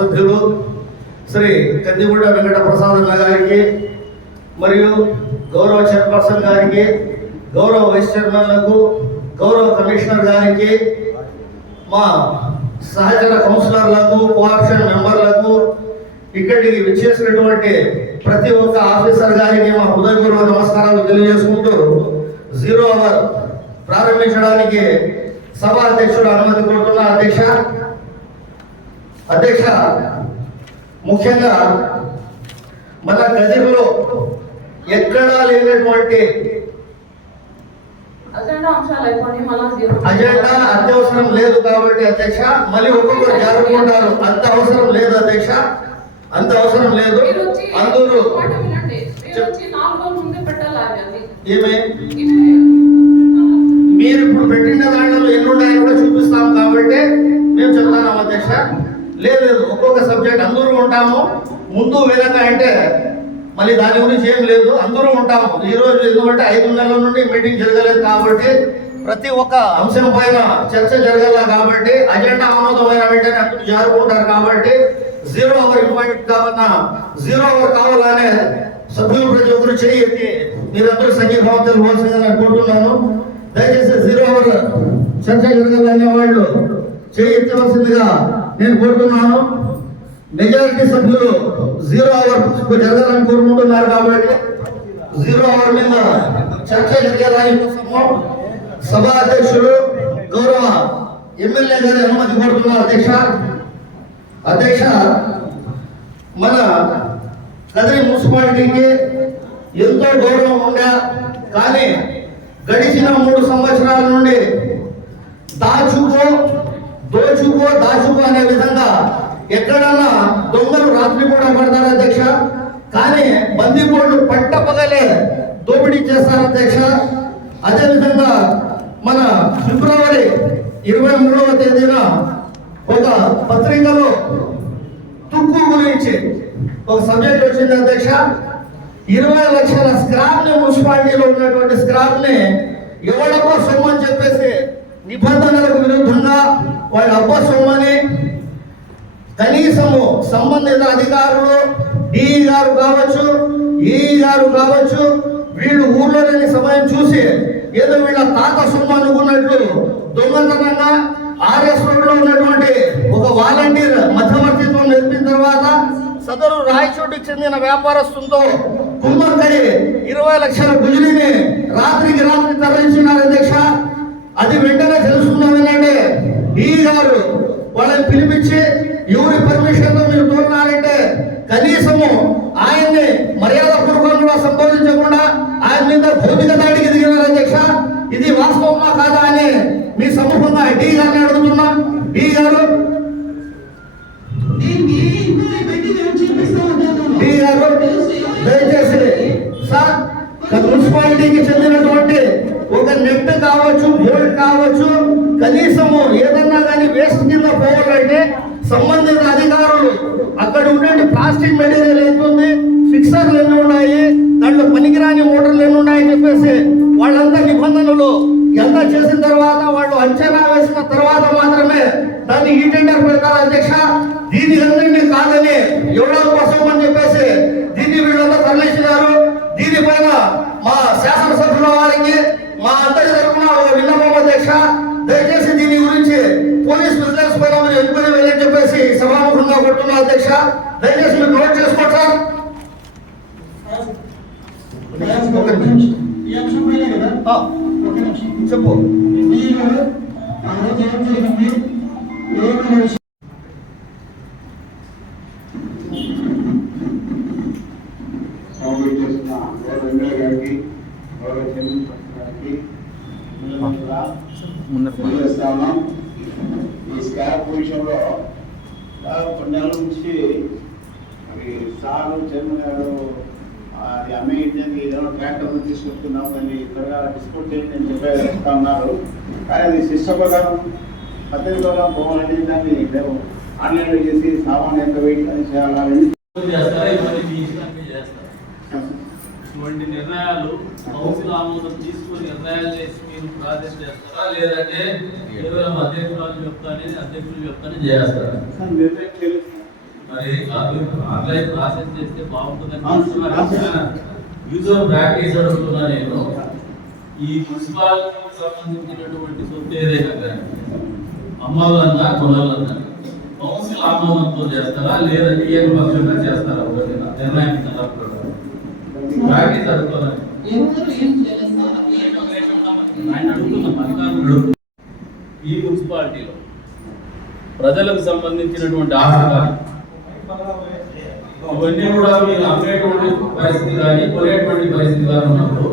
సభ్యులు శ్రీ కందిగూడ వెంకట ప్రసాదం గారికి మరియు గౌరవ చైర్పర్సన్ గారికి గౌరవ వైస్ చైర్మన్లకు గౌరవ కమిషనర్ గారికి మా సహచర కౌన్సిలర్లకు కోఆప్షన్ మెంబర్లకు ఇక్కడికి విచ్చేసినటువంటి ప్రతి ఒక్క ఆఫీసర్ గారికి మా హృదయపూర్వక నమస్కారాలు తెలియజేసుకుంటూ జీరో అవర్ ప్రారంభించడానికి సభా అధ్యక్షుడు అనుమతి కోరుతున్న అధ్యక్ష అధ్యక్ష ముఖ్యంగా మన గదిలో ఎక్కడా లేనటువంటి అజెండా అత్యవసరం లేదు కాబట్టి అధ్యక్ష మళ్ళీ ఒక్కొక్కరు జరుపుకుంటారు అంత అవసరం లేదు అధ్యక్ష. అంత అవసరం లేదు. అందరూ మీరు ఏమే? ఇప్పుడు పెట్టిన దాంట్లో ఎన్ని ఉన్నాయని కూడా చూపిస్తాం కాబట్టి మేము చెప్తాను అధ్యక్ష. లేదు లేదు ఒక్కొక్క సబ్జెక్ట్ అందరూ ఉంటాము. ముందు వెనక అంటే మళ్ళీ దాని గురించి ఏం లేదు అందరూ ఉంటాము. ఈరోజు ఎందుకంటే ఐదు నెలల నుండి మీటింగ్ జరగలేదు కాబట్టి ప్రతి ఒక్క అంశం పైన చర్చ జరగాల కాబట్టి అజెండా ఆమోదమైన వెంటనే అందరూ జారుకుంటారు కాబట్టి జీరో అవర్ ఇన్వైట్ కావాలన్నా జీరో అవర్ కావాలనే సభ్యులు ప్రతి ఒక్కరు చేయి ఎత్తి మీరందరూ సంఘీభావం తెలుసుకోవాల్సిందిగా నేను కోరుతున్నాను దయచేసి జీరో అవర్ చర్చ జరగాలనే వాళ్ళు చేయి ఎత్తవలసిందిగా నేను కోరుతున్నాను మెజారిటీ సభ్యులు జీరో అవర్ జరగాలని కోరుకుంటున్నారు కాబట్టి జీరో అవర్ మీద చర్చ జరిగేదాని కోసము సభ అధ్యక్షుడు గౌరవ ఎమ్మెల్యే గారి అనుమతి కోరుతున్నారు అధ్యక్ష. అధ్యక్ష మన కదిరి మున్సిపాలిటీకి ఎంతో గౌరవం ఉందా? కానీ గడిచిన మూడు సంవత్సరాల నుండి దాచుకో దోచుకో దాచుకో అనే విధంగా ఎక్కడన్నా దొంగలు రాత్రి కూడా పడతారు అధ్యక్ష? కానీ బందిపోళ్ళు పట్ట పగలే దోపిడీ చేస్తారు అధ్యక్ష? అదేవిధంగా మన ఫిబ్రవరి ఇరవై మూడవ తేదీన ఒక పత్రికలో తుక్కు గురించి ఒక సబ్జెక్ట్ వచ్చింది అధ్యక్ష. ఇరవై లక్షల స్క్రాప్ని మున్సిపాలిటీలో ఉన్నటువంటి స్క్రాప్ని ఎవడకో సొమ్మని చెప్పేసి సొమ్మని కనీసము సంబంధిత అధికారులు డిఈ గారు కావచ్చు ఈఈ గారు కావచ్చు వీళ్ళు ఊర్లో లేని సమయం చూసి ఏదో వీళ్ళ తాత సొమ్ము అనుకున్నట్లు దొంగతనంగా ఆర్ఎస్ రోడ్లో ఉన్నటువంటి ఒక వాలంటీర్ మధ్యవర్తిత్వం నేర్పిన తర్వాత సదరు రాయచోటికి చెందిన వ్యాపారస్తులతో కుమ్మక్కడి ఇరవై లక్షల గుజులిని రాత్రికి రాత్రి తరలించినారు అధ్యక్ష అది వెంటనే తెలుసుకున్నాం ఏంటంటే ఈ గారు వాళ్ళని పిలిపించి ఎవరి పర్మిషన్లో మీరు తోలినారంటే కనీసము ఆయన్ని మర్యాద పూర్వకంగా సంబోధించకుండా ఆయన మీద భౌతిక దాడికి దిగినారు అధ్యక్ష ఇది వాస్తవమా కాదా అని మీ సమూహంగా డి గారిని అడుగుతున్నా. డి గారు డి గారు దయచేసి సార్ మున్సిపాలిటీకి చెందినటువంటి ఒక నెట్ కావచ్చు బోల్ట్ కావచ్చు కనీసము ఏ కానీ పోవాలంటే సంబంధిత అధికారులు అక్కడ ఉండే ప్లాస్టిక్ మెటీరియల్ ఎంత ఉంది ఫిక్సర్లు ఎన్ని ఉన్నాయి దాంట్లో పనికిరాని మోటార్లు ఎన్ని ఉన్నాయని చెప్పేసి వాళ్ళంతా నిబంధనలు ఎంత చేసిన తర్వాత వాళ్ళు అంచనా వేసిన తర్వాత మాత్రమే దాన్ని ఈ టెండర్ పెడతారు అధ్యక్ష దీని మీరు ఎంక్వైరీ వేయాలని చెప్పేసి సభాముఖంగా కొట్టున్నా అధ్యక్ష దయచేసి మీరు నోట్ చేసుకోండి సార్ చెప్పు. మీరు ఈ స్కాప్ విషయంలో కొన్ని నెలల నుంచి మరి సారు చైర్మన్ గారు ఆ, అది అమ్మేయడానికి ఏదైనా ట్రాక్టర్ తీసుకొచ్చుకున్నాం దాన్ని త్వరగా డిస్కౌంట్ చేయండి అని చెప్పి చెప్తా ఉన్నారు. కానీ అది సిస్టమ్ ప్రకారం పద్ధతి ప్రకారం పోవాలని దాన్ని మేము ఆన్లైన్లో చేసి సామాన్ ఎంత వెయిట్ అని చేయాలని ఇటువంటి నిర్ణయాలు కౌన్సిల్ ఆమోదం తీసుకొని నిర్ణయాలు చేసి మీరు ప్రాజెక్ట్ చేస్తారా? లేదంటే కేవలం అధ్యక్షులు చెప్తానే అధ్యక్షులు చెప్తానే చేస్తారా. మరి ఆన్లైన్ ప్రాసెస్ చేస్తే బాగుంటుందని. యూజర్ ప్రాక్టీస్ అడుగుతున్నా నేను. ఈ మున్సిపాలిటీకి సంబంధించినటువంటి సొత్తు ఏదైనా కానీ అమ్మాలన్నా కొనాలన్నా కౌన్సిల్ ఆమోదంతో చేస్తారా? లేదంటే ఏకపక్షంగా చేస్తారా? ఒకటి నిర్ణయం తలపడం ప్రాక్టీస్ అడుగుతున్నాను ఎవరు ఏం చేయలేదు సార్. ఈ మున్సిపాలిటీలో ప్రజలకు సంబంధించినటువంటి ఆస్తి ఇవన్నీ కూడా మీరు అమ్మేటువంటి పరిస్థితి కానీ కొనేటువంటి పరిస్థితి కానీ ఉన్నప్పుడు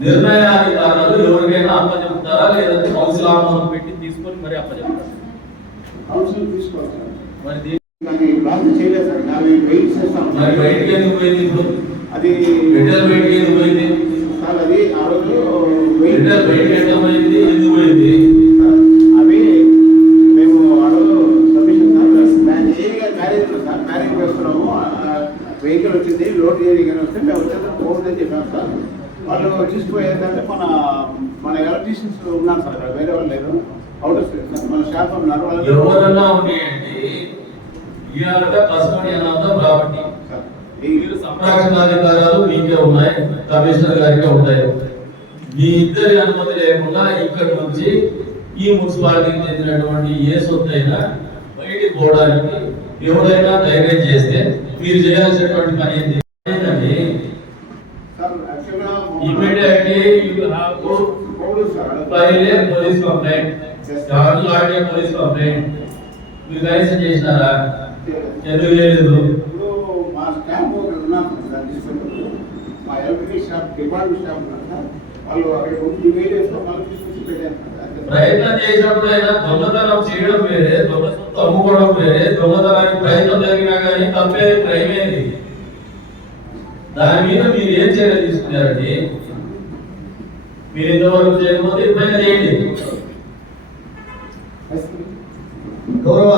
నిర్ణయాధికారాలు ఎవరికైనా అప్పచెప్తారా లేదంటే కౌన్సిల్ ఆమోదం పెట్టి తీసుకొని మరి అప్పచెప్తారా కౌన్సిల్ తీసుకోవాలి సార్. మరి దాన్ని చేయలేదు సార్ మరి బయటికి ఎందుకు పోయింది ఇప్పుడు అది రిటైల్ బయటికి ఎందుకు పోయింది? సార్ అది ఆ రోజు వెయిట్ రిటైల్ బయటికి ఎంత పోయింది? ఎందుకు పోయింది? సార్, అవి మేము అడవు submission sir marriage sir marriage వేస్తున్నాము. వెహికల్ వచ్చింది లోడ్ చేయగానే వస్తే మేము వచ్చేది పోతుందని చెప్పాము సార్. వాళ్ళు తీసుకుపోయేదంటే మన మన ఎలక్ట్రీషియన్స్ ఉన్నారు సార్ అక్కడ వేరే వాళ్ళు లేరు. అవుట్ సార్ మన స్టాఫ్ ఉన్నారు ఎవరన్నా ఉన్నాయండి ఇవాళ కస్టమర్ ప్రాపర్టీ అధికారాలు మీకే ఉన్నాయి కమిషనర్ గారికే ఉంటాయి. మీ ఇద్దరి అనుమతి లేకుండా ఇక్కడి నుంచి ఈ మున్సిపాలిటీకి చెందినటువంటి ఏ సొత్తు అయినా బయటికి పోవడానికి ఎవరైనా ధైర్యం చేస్తే మీరు చేయాల్సినటువంటి పని ఏంటి? ఏంటండి? Immediately you to file a police complaint దాంట్లో లాంటి పోలీస్ కంప్లైంట్ మీరు కనీసం చేసినారా? ఎందుకు చేయలేదు ఇప్పుడు మా స్టాఫ్ ఒకటి ఉన్నాం సార్ తీసుకున్నప్పుడు మా ఎలక్ట్రికల్ స్టాఫ్ వాళ్ళు అక్కడ ఉండి వేరేస్లో మళ్ళీ తీసుకొచ్చి పెట్టారు ప్రయత్నం చేసినప్పుడు అయినా దొంగతనం చేయడం వేరే దొంగతనం అమ్ముకోవడం వేరే దొంగతనానికి ప్రయత్నం జరిగినా కానీ తప్పేది క్రైమేది. దాని మీద మీరు ఏం చర్య తీసుకున్నారండి? మీరు ఇంతవరకు చేయకపోతే ఇప్పుడైనా చేయండి. గౌరవ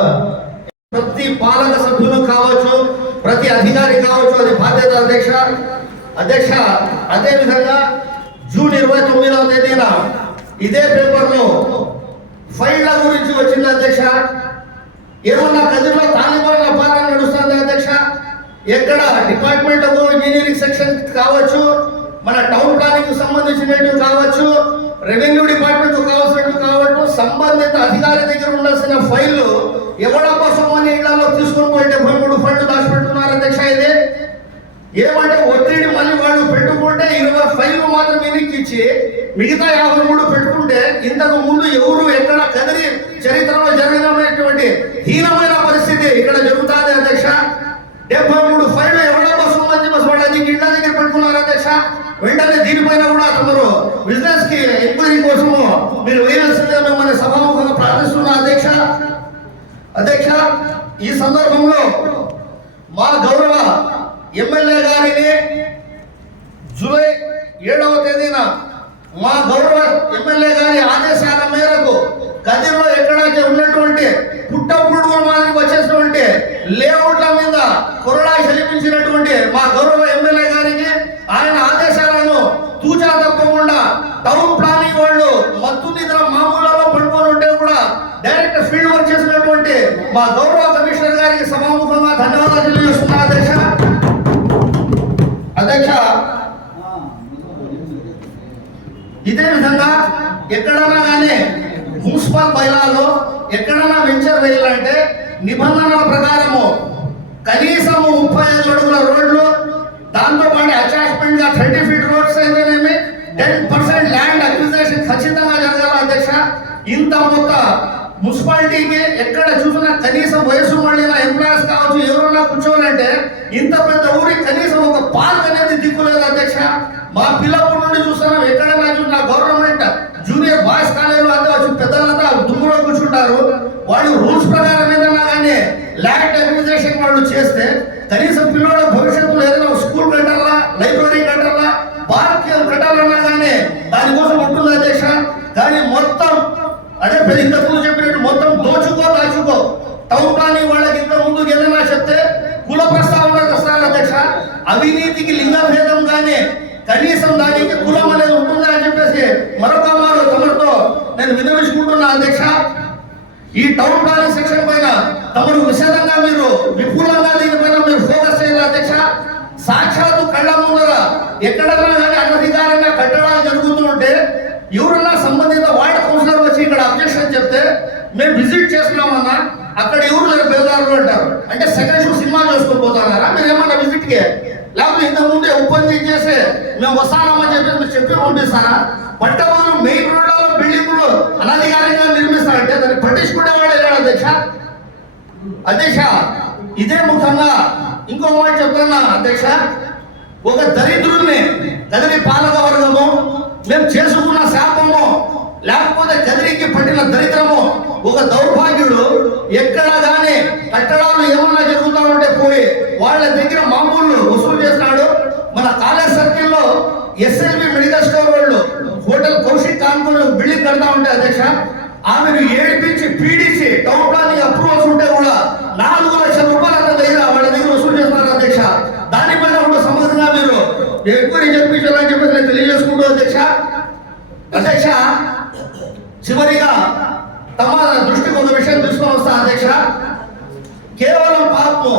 ప్రతి పాలక సభ్యులు కావచ్చు ప్రతి అధికారి కావచ్చు అది బాధ్యత అధ్యక్ష అధ్యక్ష అదే విధంగా జూన్ ఇరవై తొమ్మిదవ తేదీన ఇదే పేపర్లో ఫైళ్ళ గురించి వచ్చింది అధ్యక్ష. ఏమన్నా కదిలో తాలిబాన్ల పాలన నడుస్తుంది అధ్యక్ష? ఎక్కడ డిపార్ట్మెంట్ ఆఫ్ ఇంజనీరింగ్ సెక్షన్ కావచ్చు మన టౌన్ ప్లానింగ్ సంబంధించినట్టు కావచ్చు రెవెన్యూ డిపార్ట్మెంట్ కావాల్సినట్టు కావచ్చు సంబంధిత అధికారి దగ్గర ఉండాల్సిన ఫైళ్ళు ఎవడ కోసం అని ఇళ్ళలో తీసుకొని పోయి డెబ్బై మూడు ఫండ్లు దాచిపెట్టుకున్నారు అధ్యక్ష ఇది? ఏమంటే ఒత్తిడి మళ్ళీ వాళ్ళు పెట్టుకుంటే ఇరవై ఫైవ్ మాత్రం వెనక్కి ఇచ్చి? మిగతా యాభై మూడు పెట్టుకుంటే ఇంతకు ముందు ఎవరు ఎక్కడ కదిరి చరిత్రలో జరిగినటువంటి హీనమైన పరిస్థితి ఇక్కడ జరుగుతుంది అధ్యక్ష. డెబ్బై మూడు ఫైవ్ ఎవరో కోసం మంచి బస్ వాళ్ళ ఇళ్ళ దగ్గర పెట్టుకున్నారు అధ్యక్ష. వెంటనే దీనిపైన కూడా తమరు బిజినెస్కి ఎంక్వైరీ కోసము మీరు వేయాల్సిందే మిమ్మల్ని సభాముఖంగా ప్రార్థిస్తున్నా అధ్యక్ష. అధ్యక్ష ఈ సందర్భంలో మా ఎమ్మెల్యే గారిని జూలై ఏడవ తేదీన మా గౌరవ ఎమ్మెల్యే గారి ఆదేశాల మేరకు గదిలో ఎక్కడైతే ఉన్నటువంటి పుట్ట పుడుగుల మాదిరికి వచ్చేటువంటి లేఅవుట్ల మీద కొరడా చెల్లించినటువంటి మా గౌరవ ఎమ్మెల్యే గారికి ఆయన ఆదేశాలను తూచా తప్పకుండా టౌన్ ప్లానింగ్ వాళ్ళు మత్తు నిద్ర మామూలలో పడుకొని ఉంటే కూడా డైరెక్ట్ ఫీల్డ్ వర్క్ చేసినటువంటి మా గౌరవ కమిషనర్ గారికి సమాముఖంగా ధన్యవాదాలు తెలియజేస్తున్నాను విధంగా ఎక్కడన్నా కానీ మున్సిపల్ బైలాలో ఎక్కడన్నా వెంచర్ వేయాలంటే నిబంధనల ప్రకారము కనీసం ముప్పై ఐదు అడుగుల రోడ్లు దాంతో పాటు అటాచ్మెంట్గా థర్టీ ఫీట్ రోడ్స్ అయితేనేమి టెన్ పర్సెంట్ ల్యాండ్ అక్విజేషన్ ఖచ్చితంగా జరగాల అధ్యక్ష ఇంత మొత్త మున్సిపాలిటీకి ఎక్కడ చూసినా కనీసం వయసు మళ్ళీ ఎంప్లాయీస్ కావచ్చు ఎవరన్నా కూర్చోవాలంటే ఇంత పెద్ద ఊరికి కనీసం ఒక పార్క్ అనేది దిక్కులేదు అధ్యక్ష మా పిల్లలు నుండి చూస్తున్నాం ఎక్కడన్నా చూసినా గవర్నమెంట్ జూనియర్ బాయ్స్ కాలేజీలో అంతా వచ్చి పెద్దలంతా ఉంటారు వాళ్ళు రూల్స్ ప్రకారం ఏదన్నా కానీ ల్యాండ్ అడ్మినిస్ట్రేషన్ వాళ్ళు చేస్తే కనీసం పిల్లల భవిష్యత్తులో ఏదైనా స్కూల్ కట్టాలా లైబ్రరీ కట్టాలా పార్క్ కట్టాలన్నా కానీ దానికోసం ఉంటుంది అధ్యక్ష కానీ మొత్తం అదే పెద్ద ఇంతకుముందు చెప్పినట్టు మొత్తం దోచుకో దాచుకో. టౌన్ ప్లానింగ్ వాళ్ళకి ఇంత ముందు ఏదైనా చెప్తే కుల ప్రస్తావన వస్తారు అధ్యక్ష అవినీతికి లింగభేదం కానీ కనీసం దానికి కులం అనేది ఉంటుందని చెప్పేసి మరొక మారు తమరితో నేను వినవించుకుంటున్నా అధ్యక్ష ఈ టౌన్ ప్లానింగ్ సెక్షన్ పైన తమరు విశాలంగా మీరు విపులంగా దీనిపైన మీరు ఫోకస్ చేయాలి అధ్యక్ష. సాక్షాత్తు కళ్ళ ముందర ఎక్కడన్నా కానీ అనధికారంగా కట్టడాలు జరుగుతుంటే ఎవరన్నా సంబంధిత వార్డ్ కౌన్సిలర్ వచ్చి ఇక్కడ అబ్జెక్షన్ చెప్తే మేము విజిట్ చేస్తున్నామన్నా అక్కడ ఎవరు లేరు బేదారులు అంటారు. అంటే సెకండ్ షో సినిమా చూసుకొని పోతున్నారా? మీరు ఏమన్నా విజిట్కి లేకపోతే ఇంతకు ముందే ఒప్పందం చేసి మేము వస్తామని చెప్పి మీరు చెప్పి పంపిస్తారా పట్టభద్రం మెయిన్ రోడ్లో బిల్డింగ్లు అనధికారంగా నిర్మిస్తారంటే దాన్ని పట్టించుకునేవాడు వెళ్ళాడు అధ్యక్ష? అధ్యక్ష ఇదే ముఖంగా ఇంకో మాట చెప్తున్నా అధ్యక్ష. ఒక దరిద్రుడిని కదిరి పాలక వర్గము మేము చేసుకున్న శాపము లేకపోతే కదిరికి పట్టిన దరిద్రము ఒక దౌర్భాగ్యుడు ఎక్కడ గాని కట్టడాలు ఏమన్నా జరుగుతా ఉంటే పోయి వాళ్ళ దగ్గర మామూలు వసూలు చేస్తున్నాడు. మన కాలేజ్ సర్కిల్లో SLV medical store hotel Kaushik Kanpur building కడతా ఉంటే అధ్యక్ష ఆమెను ఏడిపించి పీడించి టౌన్ ప్లానింగ్ అప్రూవల్స్ ఉంటే కూడా నాలుగు లక్షల రూపాయలు అతని దగ్గర వాళ్ళ దగ్గర వసూలు చేస్తున్నారు అధ్యక్ష. దానిపైన కూడా సమగ్రంగా మీరు ఎంక్వైరీ జరిపించాలని చెప్పేసి నేను తెలియజేసుకుంటూ అధ్యక్ష. అధ్యక్ష చివరిగా తమ దృష్టికి ఒక విషయం తీసుకొని వస్తా అధ్యక్ష. కేవలం పాపము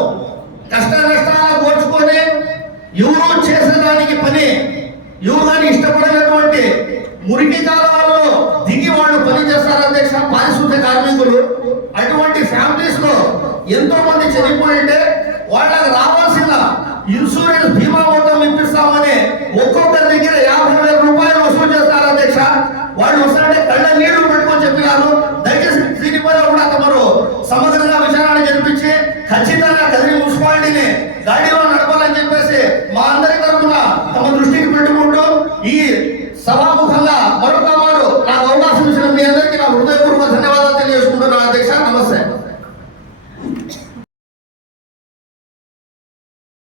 కష్ట నష్టాలు కోర్చుకొని ఎవరు చేసేదానికి పని ఎవరు కానీ ఇష్టపడినటువంటి మురికి కాలువల్లో దిగి వాళ్ళు పని చేస్తారు అధ్యక్ష. పారిశుద్ధ్య కార్మికులు. అటువంటి ఫ్యామిలీస్లో ఎంతో మంది చనిపోయింటే